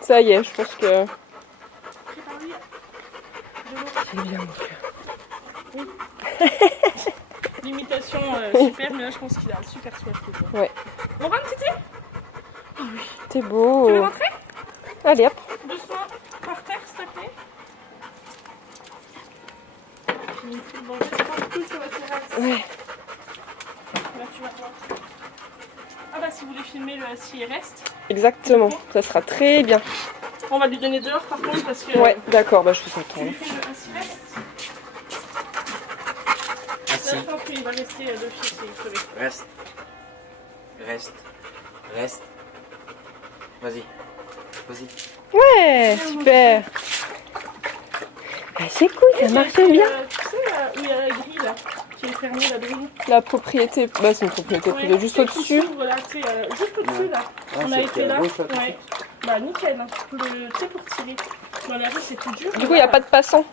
Ça y est, je pense que... Prépare-lui de l'eau. C'est bien, mon cœur. L'imitation super, mais là je pense qu'il a super soif. Ouais. On rentre, Titi? Ah oui. T'es beau. Tu veux rentrer? Allez, hop. Doucement, par terre, s'il te plaît. Bon, je vais prendre tout sur la terrasse. Ouais. Là, tu vas voir. Ah bah, si vous voulez filmer s'il reste. Exactement, ça sera très bien. On va lui donner dehors par contre parce que... Ouais, d'accord, bah je fais ça. Tu lui fais le s'il reste. Là, je pense qu'il va rester d'office, il est crevé. Reste. Reste. Reste. Vas-y. Vas-y. Ouais, super. Ah, c'est cool, ça marche bien. Tu sais, où il y a la grille là, qui est fermée la grille. La propriété, bah c'est une propriété privée, juste au-dessus. Voilà, tu sais, juste au-dessus là. On a été là. Ouais. Bah nickel, hein. Tu sais, pour tirer. Dans la rue, c'est tout dur. Du coup, il n'y a pas de passants.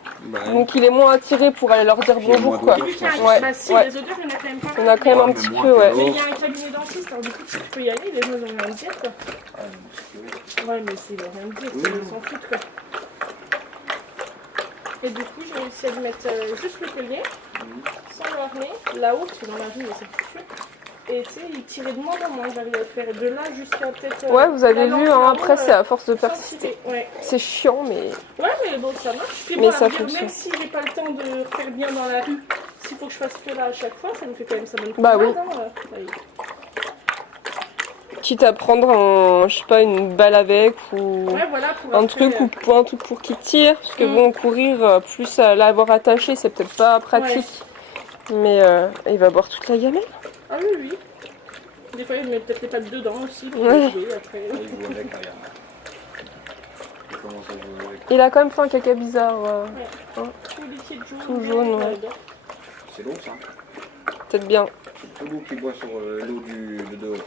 Donc il est moins attiré pour aller leur dire bonjour, quoi. Ouais, bah si, les odeurs, il y en a quand même pas mal. On a quand même un petit peu, ouais. Mais il y a un cabinet dentiste, alors du coup, tu peux y aller, les gens n'ont rien à dire, quoi. Ouais, mais c'est rien à dire, ils s'en foutent, quoi. Et du coup, j'ai réussi à lui mettre juste le collier, sans le harnais, là-haut, parce que dans la rue, c'est foutu. Et tu sais, il tirait de moins en moins, j'arrive à le faire de là jusqu'à peut-être... Ouais, vous avez vu, hein, après c'est à force de persister. Ouais. C'est chiant, mais... Ouais, mais bon, ça marche. Puis Mais bon, ça bien, fonctionne. même si j'ai pas le temps de faire bien dans la rue, s'il faut que je fasse que là à chaque fois, ça me fait quand même ça bonne Bah oui. Quitte à prendre un, je sais pas, une balle avec ou Ouais, voilà, pour un après, truc ou un truc pour qu'il tire. Parce que bon, courir, plus à l'avoir attaché, c'est peut-être pas pratique. Mais il va boire toute la gamelle. Ah oui, oui. Des fois, il met peut-être les pattes dedans aussi. Pour Ouais. jouer après. Il a quand même fait un caca bizarre. Ouais. Tout liquide jaune. Tout jaune, ouais. C'est l'eau ça. Peut-être bien. C'est tout l'eau qui boit sur l'eau de dehors.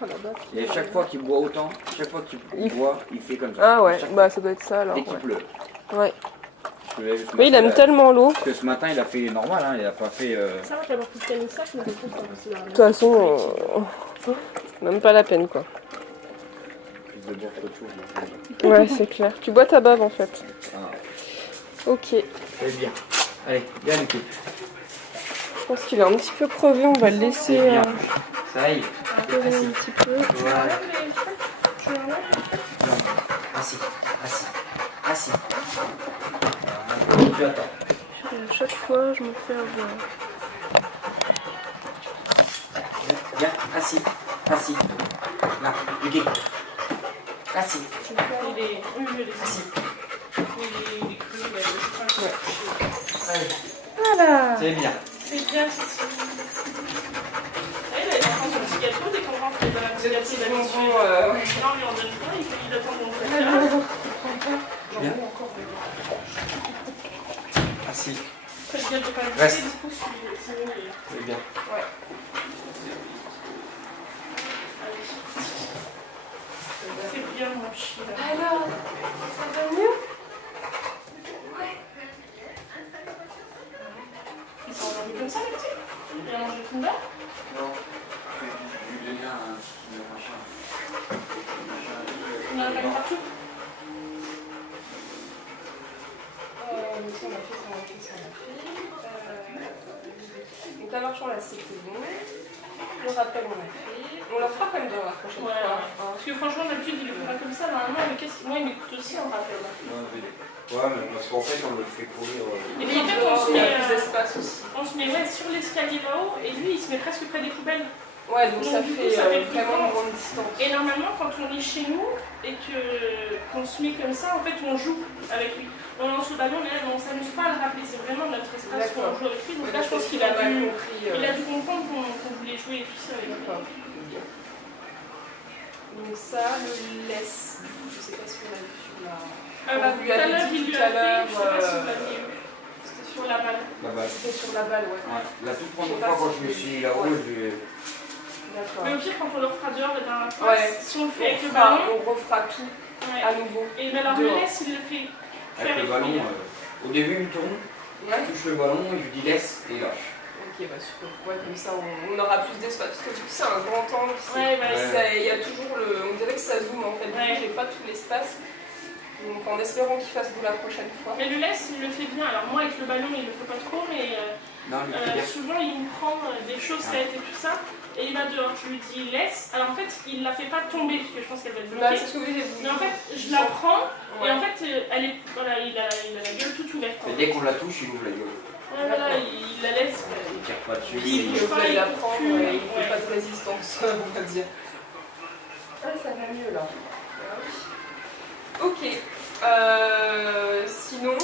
Oh, là-bas, Et chaque fois qu'il boit autant, chaque fois qu'il boit, il fait comme ça. Ah ouais, Chaque bah ça doit être ça alors. dès qu'il pleut. Ouais. Mais Mais il aime tellement l'eau. Parce que ce matin il a fait normal, hein, il a pas fait. Ça va, j'avais plus de sac, mais c'est tout ça aussi. De toute façon, même pas la peine quoi. Plus de boire qu'autre chose. Ouais, c'est clair. Tu bois ta bave en fait. Ah, Ok. c'est bien. Allez, bien du coup. Je pense qu'il est un petit peu crevé, on va le laisser C'est bien. Ça y est. reposer un Assis. petit peu. Voilà. Tu enlèves Non, assis. Assis. Assis. Voilà. Tu attends. Et à chaque fois, je me fais avoir. Viens, assis. Assis. Là, Lugué. Assis. Il est... Oui, je l'ai Assis. Il est cru, il a le Allez. Voilà. C'est bien. C'est bien, c'est ça. Elle prend son petit gâteau dès qu'on rentre dans la petite gâteau d'habitude. Non, on lui en donne pas, il attend qu'on fasse ça. Bien. Assis. Très bien, j'ai pas le Reste. du coup, c'est mieux. C'est bien. Ouais. Allez. C'est bien, mon chien. Alors, ça va mieux? Ils sont endormis comme ça, les petits? Il a mangé tout bas? Non. Je lui donner un machin. Il en a pas mis partout? Ça, on a fait, ça, on a fait, ça, on a fait. Donc la marche en là, c'était bon. Le rappel, on a fait. On leur fera quand même dans la prochaine Ouais, fois. parce que franchement, d'habitude, il le fait pas comme ça. Normalement, mais qu'est-ce qu'il... Moi, il m'écoute aussi en rappel. Ouais, mais parce qu'en fait, on le fait courir. Et puis, en fait, on se met, d'espace aussi. on se met sur l'escalier là-haut et lui, il se met presque près des poubelles. Ouais, donc ça du coup, fait ça fait plus vraiment une grand. grande distance. Et normalement, quand on est chez nous et qu'on se met comme ça, en fait, on joue avec lui. On lance le ballon, mais là, on ne s'amuse pas à le rappeler. C'est vraiment notre espace qu'on joue avec lui. Donc là, je pense qu'il a dû comprendre qu'on voulait jouer et tout ça. D'accord. Donc ça, le laisse. Je sais pas ce qu'on a vu sur la... Tout à l'heure, il lui a fait, je sais pas si vous l'aviez vu. C'était sur la balle. La balle. C'était sur la balle, ouais. La toute première fois, quand je me suis là-haut, D'accord. Mais au pire, quand on le fera dehors la dernière fois, si on le fait avec le on ballon, refera tout à nouveau. Et mais alors, le laisse, il le fait. avec le ballon, au début, il me tourne, Ouais. il touche le ballon, il lui dit laisse et il lâche. Ok. Ok, bah super. Ouais, comme ça on aura plus d'espace. Parce que du coup, c'est un grand angle. Ouais, bah, Il y a toujours le. On dirait que ça zoome en fait. Du coup, j'ai pas tout l'espace. Donc en espérant qu'il fasse beau la prochaine fois. Mais le laisse, il le fait bien. Alors moi, avec le ballon, il le fait pas trop, mais souvent, il me prend des chaussettes et tout ça. Et il va dehors, je lui dis laisse. Alors en fait, il la fait pas tomber parce que je pense qu'elle va être bloquée. C'est ce que j'ai vu. Mais en fait, je la prends et en fait, elle est, voilà, il a la gueule toute ouverte. Et dès qu'on la touche, il ouvre la gueule. Ouais, voilà, il la laisse. Il tire pas dessus. Il bouge pas, il il la prend, court plus. il fait pas de résistance, on va dire. Ah, ça va mieux là. Ok. Sinon,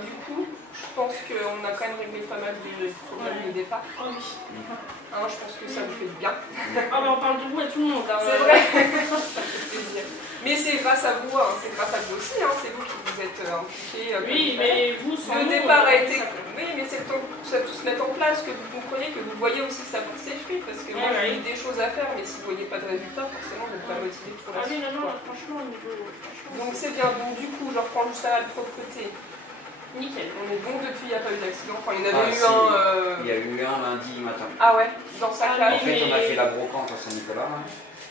du coup, je pense qu'on a quand même réglé pas mal de problèmes de départ. Oh oui. Hein, je pense que ça vous fait du bien. Ah bah on parle de vous à tout le monde. Hein, c'est vrai. Ça fait plaisir. Mais c'est grâce à vous, hein, c'est grâce à vous aussi, hein, c'est vous qui vous êtes impliqués. Oui, mais vous, sans le nous, départ a été. Oui, mais c'est le temps que ça tout se mette en place, que vous compreniez, que vous voyez aussi que ça porte ses fruits. Parce que moi, j'ai eu des choses à faire, mais si vous ne voyez pas de résultat, forcément, vous n'êtes pas motivé pour la suite. Ah oui, non, suite. franchement, au niveau. Donc c'est bien. Donc du coup, je reprends juste à la propreté. Nickel. On est bon depuis, il n'y a pas eu d'accident. Enfin, il y en avait eu un. Il y a eu un lundi matin. Ah ouais, dans sa classe. En fait, on a fait la brocante à Saint-Nicolas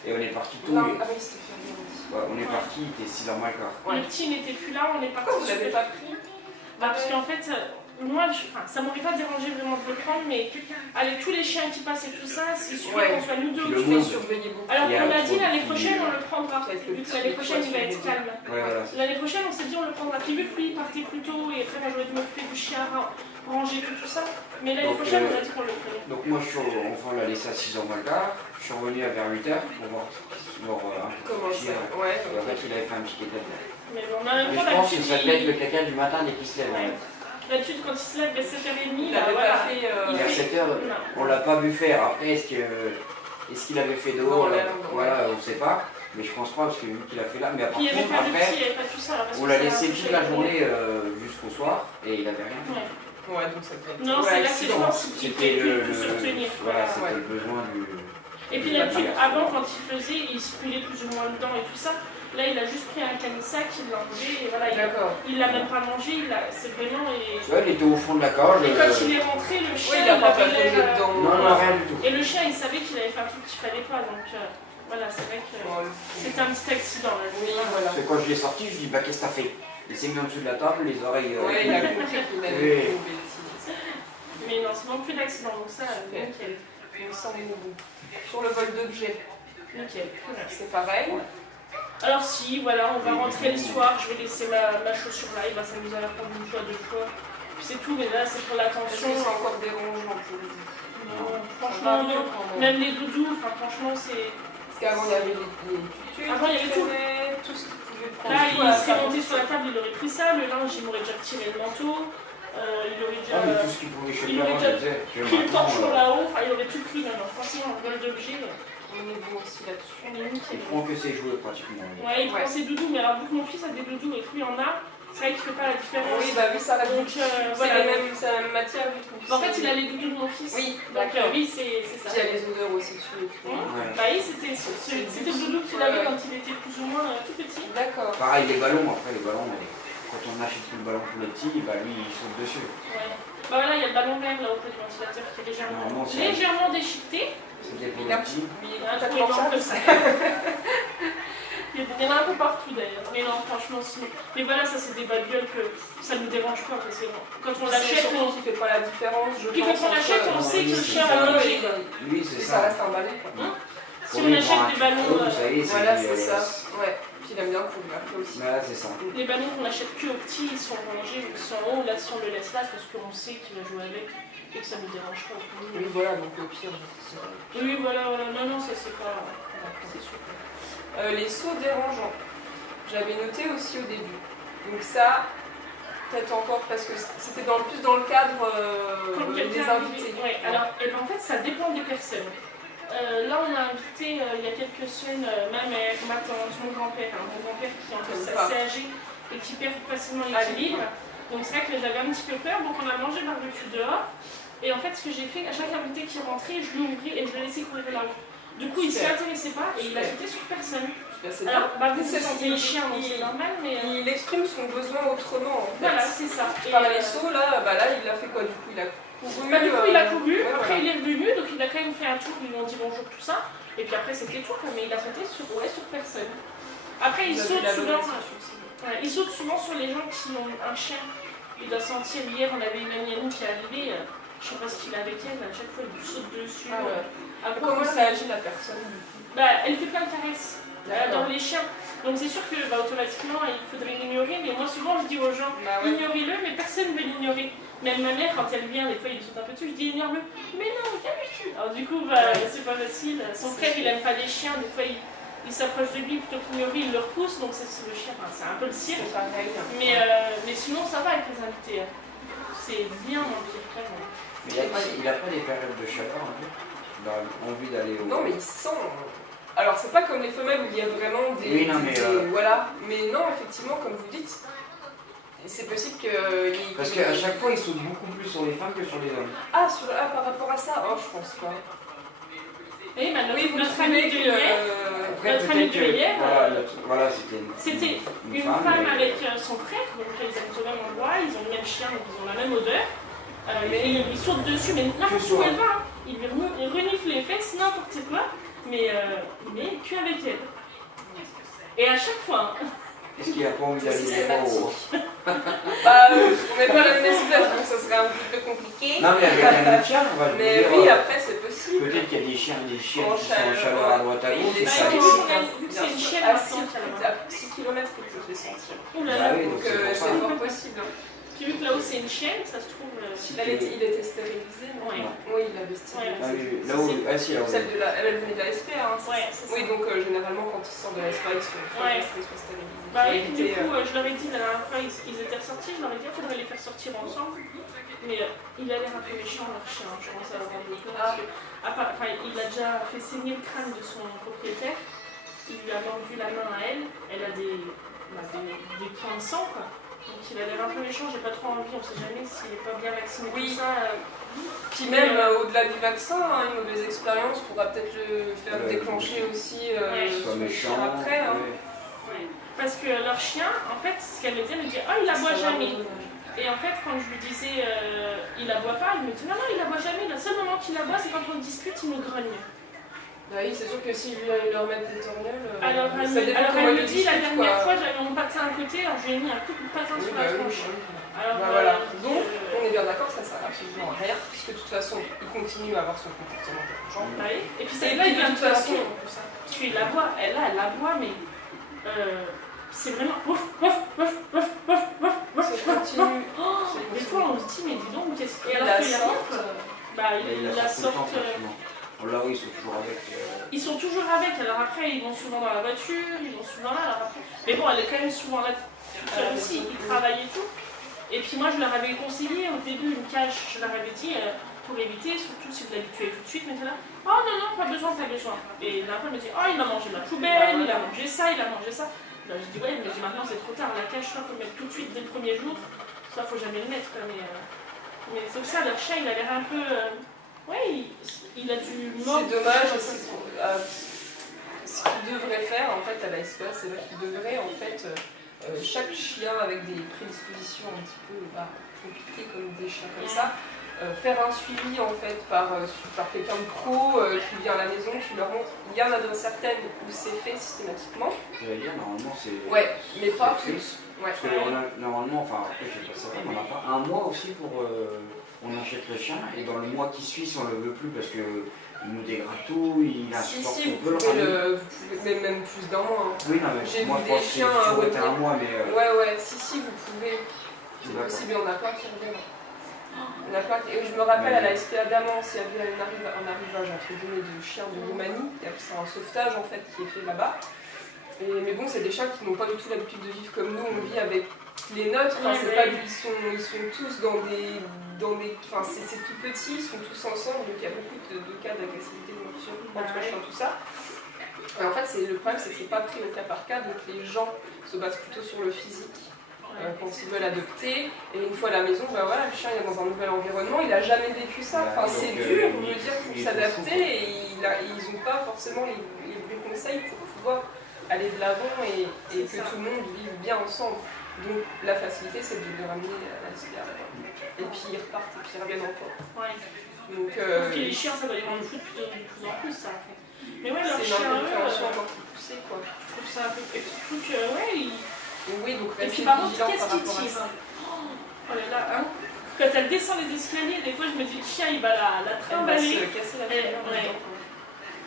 et on est parti tôt. Non, ah oui, c'était férié. On est parti, il était 6h moins le quart. Le petit n'était plus là, on est parti. Pourquoi vous l'avez pas pris? Parce qu'en fait, moi, ça m'aurait pas dérangé vraiment de le prendre, mais avec tous les chiens qui passent et tout ça, c'est sûr qu'on soit nous deux occupés. Alors on a dit l'année prochaine, on le prendra. Vu que l'année prochaine, il va être calme. L'année prochaine, on s'est dit, on le prendra. Puis vu que lui, il partait plus tôt et après, moi, j'aurais dû m'occuper du chien, ranger tout ça. Mais l'année prochaine, on a dit qu'on le prenait. Donc moi, on l'a laissé à 6h moins le quart. Je suis revenu vers 8h pour voir comment ça. Ouais. En fait, il avait fait un petit caca. Mais bon, on a même pas je pense que ça peut être le caca du matin dès qu'il se lève. D'habitude, quand il se lève vers 7h30, il avait pas fait. Vers 7h, on l'a pas vu faire. Après, est-ce qu'il avait fait dehors? Voilà, on sait pas. Mais je pense pas, parce que vu qu'il a fait là. Mais par contre, après, on l'a laissé toute la journée jusqu'au soir et il avait rien fait. Ouais, donc ça peut être. Non, c'est là que je pense qu'il était plus se tenir. Voilà, c'était le besoin du. Et puis d'habitude, avant, quand il faisait, il se pilait plus ou moins dedans et tout ça. Là, il a juste pris un canisac, il l'a mangé et voilà, il l'a même pas mangé, c'est vraiment. Ouais, il était au fond de la cage. Et quand il est rentré, le chien. Il a pas plongé dedans. Non, rien du tout. Et le chien, il savait qu'il avait fait un truc qu'il fallait pas, donc voilà, c'est vrai que c'était un petit accident. Là. Oui, voilà. Parce que quand je l'ai sorti, je lui dis, bah qu'est-ce que t'as fait? Il s'est mis en dessous de la table, les oreilles. Ouais, il a compris qu'il avait fait une bêtise. Mais non, c'est non plus d'accident, donc ça, nickel. Sur le vol d'objets. Nickel. C'est pareil. Alors si, voilà, on va rentrer le soir, je vais laisser ma chaussure là, il va s'amuser à la prendre une fois, deux fois. Puis c'est tout, mais là c'est pour l'attention. C'est encore des rongements pour lui. Non, franchement, non. Même les doudous, enfin franchement c'est... Parce qu'avant il y avait les tutus, avant il y avait tout ce qu'il pouvait prendre. Là il serait monté sur la table, il aurait pris ça, le linge il m'aurait déjà retiré le manteau. Il aurait déjà, tout ce qu'il pouvait choper, il aurait déjà pris le torchon là-haut, enfin il aurait tout pris maintenant, franchement, un vol d'objet. On est bon aussi là-dessus. On est nickel. Il prend que ses jouets pratiquement. Ouais, il prend ses doudous, mais alors vu que mon fils a des doudous et que lui en a, c'est vrai qu'il ne fait pas la différence. Oui, bah oui, ça reste donc, c'est voilà. la même matière du coup. En fait, il a les doudous de mon fils. Oui, donc oui, c'est ça. Il y a les odeurs aussi dessus et tout. Bah oui, c'était le doudou qu'il avait quand il était plus ou moins tout petit. D'accord. Pareil, les ballons, après les ballons, quand on achète le ballon pour le petit, bah lui il saute dessus. Ouais. Bah voilà, il y a le ballon vert là auprès du ventilateur qui est légèrement déchiqueté. Il a un petit. Il y en a un comme ça. Il y en a un peu partout d'ailleurs. Mais non, franchement, sinon. Mais voilà, ça c'est des bas de gueule que ça ne nous dérange pas. Parce que quand on l'achète, on ne fait pas la différence. Puis quand on l'achète, on sait que le chien va manger. Oui, c'est ça. Ça reste un ballon. Si on achète des ballons. Voilà, c'est ça. Ouais. Puis il aime bien courir après aussi. Voilà, c'est ça. Les ballons qu'on achète que aux petits, ils sont rangés, ils sont en haut. Là, si on le laisse là, parce qu'on sait qu'il va jouer avec et que ça ne nous dérange pas. Oui, voilà, donc au pire. Oui, voilà. Non, ça c'est pas. C'est super. Les sauts dérangeants. J'avais noté aussi au début. Donc ça, peut-être encore parce que c'était plus dans le cadre des invités. Oui, alors en fait ça dépend des personnes. Là on a invité il y a quelques semaines, même avec ma tante, mon grand-père qui est en plus assez âgé et qui perd facilement l'équilibre. Donc c'est vrai que j'avais un petit peu peur, donc on a mangé barbecue dehors. Et en fait ce que j'ai fait, à chaque invité qui est rentré, je l'ai ouvert et je l'ai laissé courir là-haut. Du coup, il ne s'y intéressait pas et il a sauté sur personne. Alors, vous sentez les chiens, donc c'est normal, mais... Il exprime son besoin autrement, en fait. Voilà, c'est ça. Par les sauts, là, il a fait quoi, du coup? Il a couru. Bah, du coup, il a couru, après il est revenu, donc il a quand même fait un tour, ils lui ont dit bonjour, tout ça. Et puis après, c'était tout, mais il a sauté sur personne. Après, il saute souvent sur les gens qui ont un chien. Il doit sentir, hier, on avait une amie à nous qui est arrivée, je sais pas ce qu'il a avec elle, à chaque fois, il saute dessus. Ah ouais. Comment ça agit la personne? Bah, elle fait plein de caresses. Dans les chiens. Donc c'est sûr que automatiquement il faudrait l'ignorer, mais moi souvent je dis aux gens ignorez-le, mais personne ne veut l'ignorer. Même ma mère quand elle vient, des fois il saute un peu dessus, je dis ignore-le. Mais non, viens dessus. Alors du coup c'est pas facile. Son frère il aime pas les chiens, des fois il s'approche de lui plutôt qu'ignorer, il le repousse, donc c'est le chien, c'est un peu le cirque. Mais sinon ça va avec les invités. C'est bien moins pire, vraiment. Mais il a pas des périodes de chaleur un peu? Il a envie d'aller au... Non mais il sent... Alors c'est pas comme les femelles où il y a vraiment des... Oui, non, mais voilà. Mais non, effectivement, comme vous dites, c'est possible que... Parce qu'à chaque fois, il saute beaucoup plus sur les femmes que sur les hommes. Ah, par rapport à ça? Oh, je pense pas. Oui, mais notre ami de hier, voilà, c'était une femme avec son frère, donc ils habitent au même endroit, ils ont le même chien, donc ils ont la même odeur. Mais ils sautent dessus, mais n'importe où elle va, hein. Ils lui reniflent les fesses, n'importe quoi. Mais que avec elle. Et à chaque fois. Est-ce qu'il n'y a pas envie d'aller les voir? On n'est pas la même espèce, donc ça serait un petit peu compliqué. Non, mais avec un autre chien, on va le mais dire. Oui, après c'est possible. Peut-être qu'il y a des chiens qui sont en chaleur à droite à gauche. Et ça, vu que c'est une chienne à 6 km, il faut les sentir. Donc c'est fort possible. Puis vu que là-haut c'est une chienne, ça se trouve. Il était stérilisé, non? Oui, il l'avait stérilisé. Là où elle venait de la SPA, hein. Oui, donc généralement quand ils sortent de la SPA, ils sont stérilisés. Bah oui, du coup, je leur ai dit la dernière fois, ils étaient ressortis, je leur ai dit qu'il faudrait les faire sortir ensemble. Mais il a l'air un peu méchant leur chien, je commence à avoir des peur parce que, il a déjà fait saigner le crâne de son propriétaire, il lui a mordu la main à elle, elle a des points de sang quoi. Donc il a l'air un peu méchant, j'ai pas trop envie, on sait jamais s'il est pas bien vacciné comme ça. Puis même au-delà du vaccin, une mauvaise expérience pourra peut-être le faire déclencher aussi sur le chien après. Parce que leur chien, en fait, ce qu'elle me dit, elle me dit « Oh, il aboie jamais !» Et en fait, quand je lui disais « Il aboie pas », il me dit « Non, non, il aboie jamais, le seul moment qu'il aboie, c'est quand on discute, il nous grogne. » Bah oui, c'est sûr que si leur mettre des torgnoles... Alors elle me dit, la dernière fois, j'avais mon patin à côté, alors je lui ai mis un coup de patin sur la tronche. Voilà. Donc, on est bien d'accord, ça sert absolument à rien, puisque de toute façon, il continue à avoir son comportement dérangeant. Et puis c'est là, il vient de toute façon, parce qu'il aboie, elle aboie, mais... c'est vraiment... Ça continue. Des fois, on se dit, mais dis donc, qu'est-ce qu'il y a? Alors qu'il y a rien, quoi. Bah, il la sorte... Là où ils sont toujours avec. Ils sont toujours avec, alors après ils vont souvent dans la voiture, ils vont souvent là, alors après... Mais bon, elle est quand même souvent là toute seule aussi, ils travaillent et tout. Et puis moi je leur avais conseillé au début une cage, je leur avais dit pour éviter, surtout si vous l'habituez tout de suite, mais là, oh non, non, pas besoin, pas besoin. Et d'un coup elle me dit, oh il a mangé ma poubelle, il a mangé ça, il a mangé ça. Ben, je dis ouais, mais maintenant c'est trop tard, la cage, soit faut le mettre tout de suite dès le premier jour, soit faut jamais le mettre. Mais c'est ça, leur chat il a l'air un peu... Ouais, il a du mort. C'est dommage, ce qu'il devrait faire en fait à la SPA, c'est vrai qu'il devrait en fait chaque chien avec des prédispositions un petit peu compliquées comme des chiens comme ça, faire un suivi en fait par quelqu'un de pro qui vient à la maison, qui leur montre. Il y en a dans certaines où c'est fait systématiquement. Je vais dire, normalement c'est. Ouais, mais pas plus. Parce que normalement, enfin après je sais pas ça, mais on n'a pas un mois aussi pour. On achète le chien et dans le mois qui suit, si on le veut plus parce qu'il nous dégrade tout, il insupporte, on peut le ramener. Vous pouvez même plus d'un mois. Hein. Oui, non, mais j'ai moi vu je pense des chiens que ça aurait été un mois, mais... Ouais, si, vous pouvez. C'est possible, il y en a pas qui reviennent. Il y en a pas qui... Et je me rappelle à la SPA d'Amance, il y avait un arrivage entre guillemets de chiens de Roumanie, c'est un sauvetage en fait qui est fait là-bas. Mais bon, c'est des chiens qui n'ont pas du tout l'habitude de vivre comme nous, on vit avec les nôtres, c'est pas, ils sont tous dans des enfin c'est tout petit, ils sont tous ensemble, donc il y a beaucoup de cas d'agressivité entre chiens, tout ça. Et en fait, le problème, c'est que c'est pas pris au cas par cas, donc les gens se basent plutôt sur le physique quand ils veulent adopter. Et une fois à la maison, bah voilà, le chien est dans un nouvel environnement, il a jamais vécu ça. Enfin, c'est dur, je veux dire, pour s'adapter, et ils n'ont pas forcément les bons conseils pour pouvoir aller de l'avant et que tout le monde vive bien ensemble. Donc la facilité, c'est de les ramener à la SPA. Et puis ils repartent et puis ils reviennent encore. Ouais. Donc, parce que les chiens, ça doit les rendre fous de plus en plus, ça. Mais ouais, leurs chiens, c'est encore plus poussé, quoi. Je trouve ça un peu... Et surtout que, ouais, oui, donc et puis par contre, qu'est-ce qu'il tire? Oh là là, hein. Quand elle descend les escaliers, des fois je me dis le chien il va la trimballer. Elle va se casser la tête.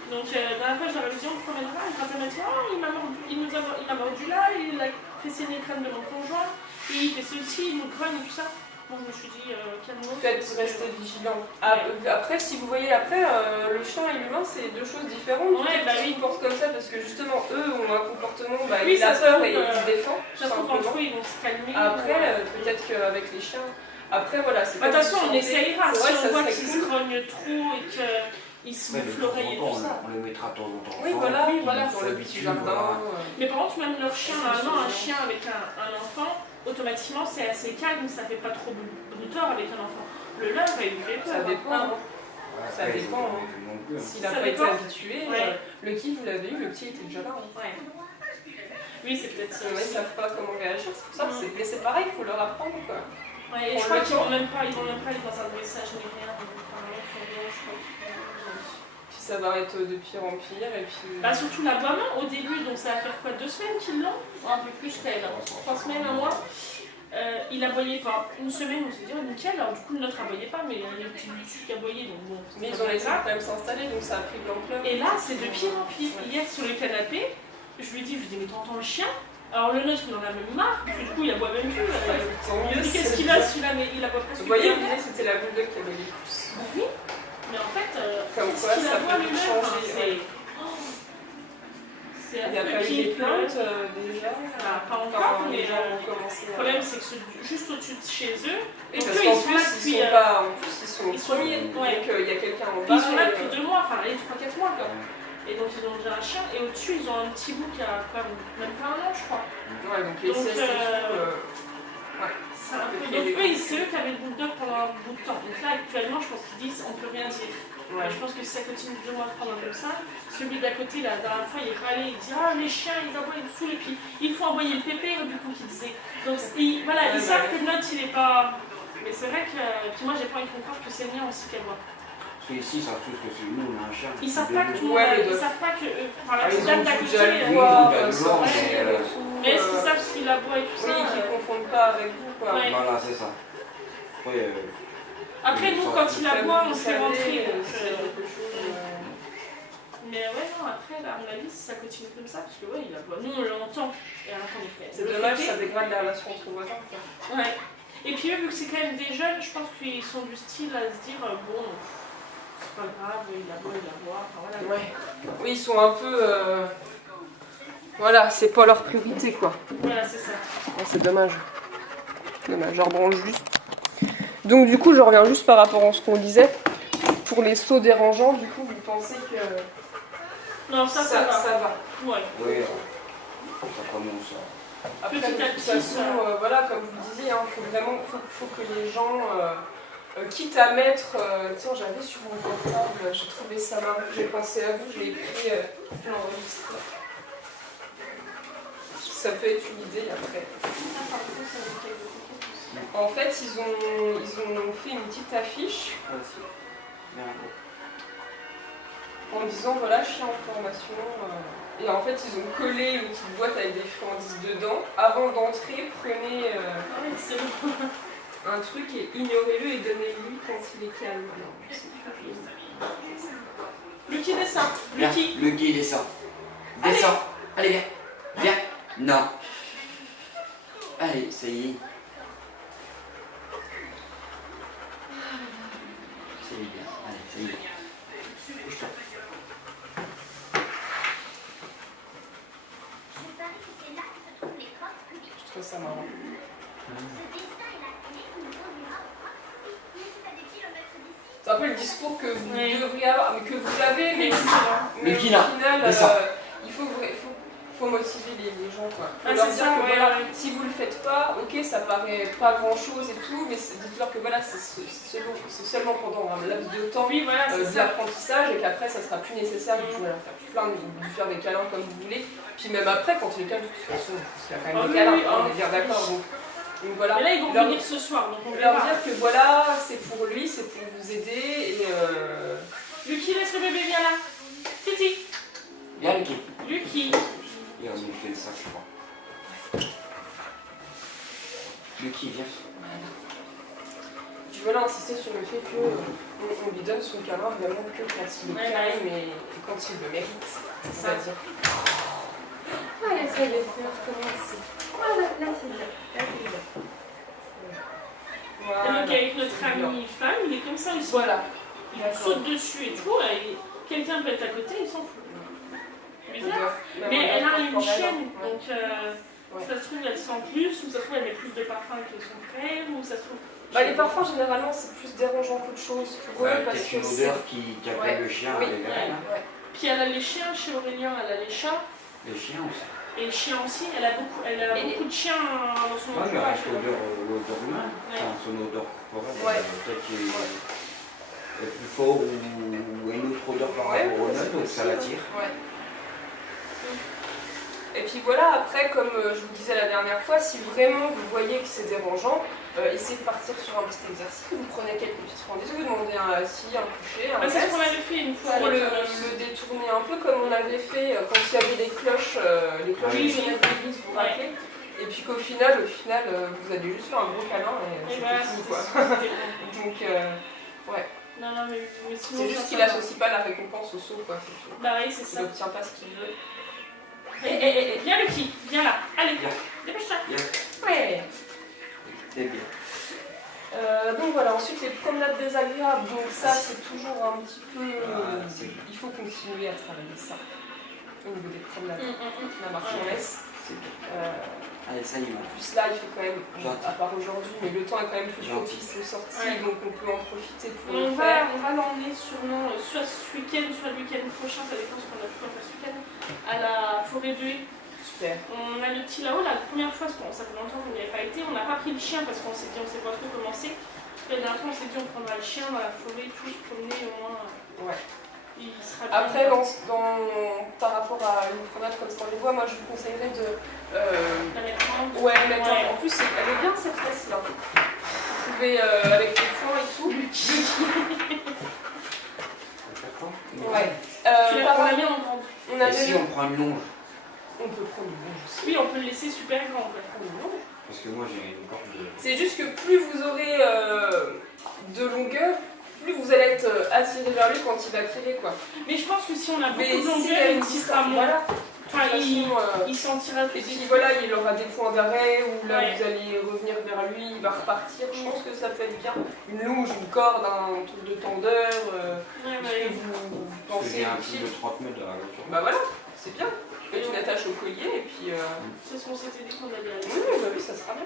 Donc la dernière fois j'avais dit on promènera et quand elle m'a dit oh il m'a mordu là, il a fait saigner les crânes de mon conjoint, et il fait ceci, il nous grogne et tout ça. Moi je me suis dit calme-toi. Faites rester vigilant. Après si vous voyez le chien et l'humain c'est deux choses différentes. Ouais, bah oui. Ils se comportent comme ça parce que justement eux ont un comportement, oui, il a peur et il se défend. Ça se trouve entre eux ils vont se calmer. Après peut-être qu'avavec les chiens. Après voilà, c'est pas. Attention, on essayera. Si on voit qu'ils se grognent trop et qu'ils se bouffent l'oreille et tout ça. On les mettra de temps en temps. Oui, voilà, dans le petit jardin. Mais par contre, même leur chien, normalement, un chien avec un enfant, automatiquement c'est assez calme, ça fait pas trop de tort avec un enfant. Le leur, il fait peur. Ça dépend. Ça dépend. S'il n'a pas été habitué, le qui vous l'avez eu, le petit était déjà là. Oui, c'est peut-être ça. Ils ne savent pas comment réagir, c'est pour ça. Mais c'est pareil, il faut leur apprendre quoi. Ouais, et je crois qu'ils vont même pas aller dans un dressage ni rien. Puis ça va être de pire en pire et puis... Bah surtout l'aboiement au début, donc ça va faire quoi, 2 semaines qu'ils l'ont? Un peu plus qu'elle, 3 semaines, un mois. Il aboyait pas. Une semaine, on s'est dit, oh nickel, alors du coup le nôtre aboyait pas, mais il y a le petit dessus qui aboyait, donc bon. Mais ils ont laissé quand même s'installer, donc ça a pris de l'ampleur. Et là, c'est de pire en pire. Hier, sur le canapé, je lui dis, mais t'entends le chien? Alors le nôtre, il en a même marre, parce que du coup, il aboie même plus. Il dit, qu'est-ce qu'il a celui-là? Mais il aboie presque. Vous voyez, vous disiez, c'était la bulldog qui avait les pouces. Oui, mais en fait, comme quoi, ça peut changer. Il n'y a pas eu des plaintes déjà? Pas encore, mais le problème c'est que juste au-dessus de chez eux, et parce qu'en plus ils sont premiers, donc il y a quelqu'un en bas. Ils sont là depuis 2 mois, enfin les 3-4 mois quoi. Et donc ils ont déjà un chien, et au-dessus ils ont un petit bout qui a même pas 1 an je crois. Ouais, donc les siestes et tout. Donc eux, c'est eux qui avaient le bulldog pendant un bout de temps. Donc là actuellement je pense qu'ils disent on peut rien dire. Ouais. Je pense que si ça continue 2 mois, 3 mois comme ça, celui d'à côté, la dernière fois, il râlait, il disait ah les chiens, ils aboient, ils saoulent, et puis il faut envoyer le pépé, du coup, qu'il disait. Donc ils savent que le nôtre, il est pas. Mais c'est vrai que. Puis moi, j'ai pas envie qu'on croie que c'est le mien aussi qu'elle voit. Parce qu'ici, ils savent tous que c'est nous, on a un chien. Ils savent pas que tout le monde. Ils savent pas que. Enfin, la petite dame d'à côté. Mais est-ce qu'ils savent s'il aboie et tout ça? Oui, qu'ils ne confondent pas avec vous, quoi. Voilà, c'est ça. Après, nous, quand il aboie, on s'est rentré. Mais ouais, non, après, là, à mon avis, si ça continue comme ça, parce que ouais, il aboie. Nous, on l'entend. C'est dommage, ça dégrade la relation entre voisins. Ouais. Et puis eux, vu que c'est quand même des jeunes, je pense qu'ils sont du style à se dire bon, c'est pas grave, il aboie, enfin voilà. Ouais. Oui, ils sont un peu. Voilà, c'est pas leur priorité, quoi. Voilà, c'est ça. Ouais, c'est dommage. Dommage, je rebranche juste. Donc du coup, je reviens juste par rapport à ce qu'on disait. Pour les sauts dérangeants, du coup, vous pensez que... Non, ça va. Ça va. Ouais. Oui, ça commence. Après, de toute façon, voilà, comme vous disiez, faut que les gens, quitte à mettre... tiens, j'avais sur mon portable, j'ai trouvé ça marrant, j'ai pensé à vous, je l'ai écrit, je l'enregistre. Ça peut être une idée après. En fait, ils ont fait une petite affiche en disant voilà, chien en formation. Et en fait, ils ont collé une petite boîte avec des friandises dedans. Avant d'entrer, prenez un truc et ignorez-le et donnez-lui quand il est calme. Lucky descend. Lucky descend. Descends. Allez, viens. Viens. Non. Allez, ça y est. C'est bien. Allez, ça y est. Bouge-toi. Je trouve ça marrant. C'est un peu le discours que vous devriez avoir, mais que vous avez, mais au final, faut motiver les gens, quoi. Faut Ah, leur c'est dire ça, que ouais, voilà, ouais. si vous le faites pas, ok, ça paraît pas grand chose et tout, mais dites-leur que voilà, c'est seulement pendant un laps de temps Oui, voilà, c'est ça. d'apprentissage et qu'après ça sera plus nécessaire, vous pouvez leur faire plein, lui faire des câlins comme vous voulez. Puis même après, quand il est calme, de toute façon, parce qu'il y a quand même des câlins, on est bien d'accord. Donc voilà. Mais là, ils vont venir ce soir, donc on leur verra. dire que voilà, c'est pour lui, c'est pour vous aider et Lucky, laisse le bébé, viens là. Titi. Viens, Lucky. Lucky. Il a fait ça, je crois. Lucky, viens. Puis voilà, insister sur le fait qu'on lui donne son câlin vraiment que quand il est calme et quand il le mérite. C'est ça à dire. Allez, ça y est, on va recommencer. Voilà, là c'est bien. Là c'est bien. Voilà. Donc avec notre ami femme, il est comme ça aussi. Voilà. Il saute dessus et tout, et quelqu'un peut être à côté, il s'en fout. Bizarre. Mais elle a une chienne, donc ça se trouve elle sent plus, ou ça se trouve elle met plus de parfum que son frère, ou ça se trouve... Bah, les parfums généralement c'est plus dérangeant qu'autre chose pour eux parce que c'est une odeur qui appelle le chien avec elle. Puis elle a les chiens chez Aurélien, elle a les chats. Les chiens aussi. Et les chiens aussi, elle a beaucoup de chiens dans son entourage. entourage. L'odeur humaine, son odeur corporelle, peut-être qu'il est plus fort ou une autre odeur par rapport au nôtre, donc ça l'attire. Et puis voilà, après, comme je vous disais la dernière fois, si vraiment vous voyez que c'est dérangeant, essayez de partir sur un petit exercice. Vous prenez quelques petites rendez-vous, vous demandez un assis, un coucher, un c'est ce qu'on avait fait une fois. Pour le détourner un peu comme on avait fait quand il y avait des cloches, les cloches de sonnette d'église, vous vous rappelez. Et puis qu'au final, vous allez juste faire un gros câlin et c'est fini, quoi. Donc, ouais. Non, mais sinon, c'est juste qu'il n'associe pas la récompense au saut, quoi. Bah oui, c'est ça. Il n'obtient pas ce qu'il veut. Viens Lucky, viens là, allez, dépêche-toi. Ouais. C'est bien. Donc voilà, ensuite les promenades désagréables, donc ça c'est toujours un petit peu... il faut continuer à travailler ça au niveau des promenades. La marche en laisse. Allez, ça y va. En plus là, il fait quand même, à part aujourd'hui, mais le temps est quand même plus propice aux sorties, donc on peut en profiter pour le faire. On va l'emmener sûrement, soit ce week-end, soit le week-end prochain, ça dépend ce qu'on a pu faire ce week-end, à la forêt de Haie. Super. On a le petit là-haut, la première fois, ça fait longtemps qu'on n'y avait pas été, on n'a pas pris le chien parce qu'on s'est dit, on ne sait pas trop comment c'est. La dernière fois, on s'est dit, on prendra le chien dans la forêt, tout se promener au moins. Ouais. Il sera bien. Après, par rapport à une promenade comme ça, on les voit, moi je vous conseillerais de... mettre en plus, elle est bien cette pièce-là. Vous pouvez, avec les points et tout. Ouais. Et si on prend une longe? On peut prendre une longe aussi. Oui, on peut le laisser super grand. Parce que moi j'ai une corde de... C'est juste que plus vous aurez de longueur, plus vous allez être attiré vers lui quand il va tirer, quoi. Mais je pense que si on a beaucoup de longueur, il tirera moins. Enfin, il sentira plus. Et puis voilà, il aura des points d'arrêt où là vous allez revenir vers lui, il va repartir. Je pense que ça peut être bien. Une longe, une corde, un truc de tendeur, ce que vous pensez un fil de 30 mètres de la voiture. Bah voilà, c'est bien. Et tu l'attaches au collier et puis... C'est ce qu'on s'était dit qu'on allait aller. Oui, ça sera bien.